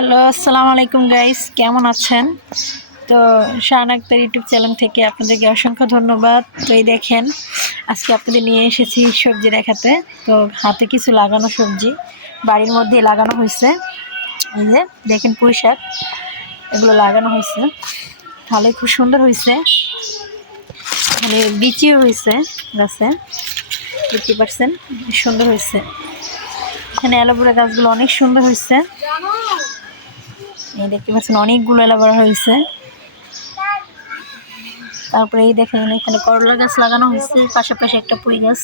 Hello, আসসালামু আলাইকুম guys, কেমন আছেন? তো শাহানা আক্তার ইউটিউব চ্যানেল থেকে আপনাদেরকে অসংখ্য ধন্যবাদ। তো এই দেখেন, আজকে আপনাদের নিয়ে এসেছি সবজি দেখাতে। তো হাতে কিছু লাগানো সবজি বাড়ির মধ্যে লাগানো হয়েছে। এই যে দেখেন, পুঁই শাক, এগুলো লাগানো হয়েছে, তাহলে খুব সুন্দর হয়েছে। মানে বিচিও হয়েছে গাছে, 50% সুন্দর হয়েছে। এখানে অ্যালোভেরা গাছগুলো অনেক সুন্দর হয়েছে। এই দেখতে পাচ্ছেন অনেকগুলো অ্যালোভেরা হয়েছে। তারপরে এই দেখেন এখানে করলা গাছ লাগানো হয়েছে, পাশাপাশি একটা পুঁই গাছ।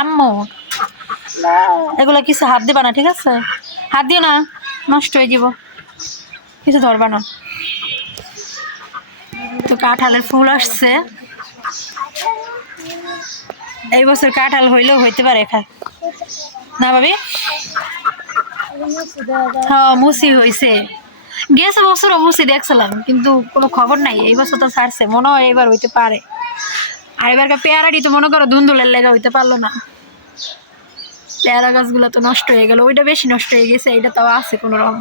আম্মু, এগুলো কিছু হাত দিবা না, ঠিক আছে? হাত দিও না, নষ্ট হয়ে যাব, কিছু ধরবা না। তো কাঁঠালের ফুল আসছে, এই বছর কাঁঠাল হইলেও হইতে পারে না ভাবি? হ্যাঁ, মুসি হয়েছে, গেছে বছরও মুসি দেখছিলাম, কিন্তু কোনো খবর নাই। এই বছর তো ছাড়ছে, মনে হয় এবার হইতে পারে। আর এবারকার পেয়ারাটি তো মনে করো ধুন্দুলের লেগা হইতে পারলো না। পেয়ারা গাছগুলো তো নষ্ট হয়ে গেল, ওইটা বেশি নষ্ট হয়ে গেছে, এইটা তাও আছে কোনো রকম।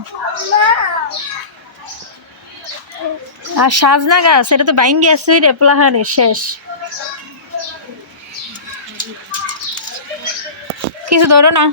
আর সাজনা গাছ, এটা তো বাইন গেছে রে, প্লাহারে শেষ। কিছু ধরো না।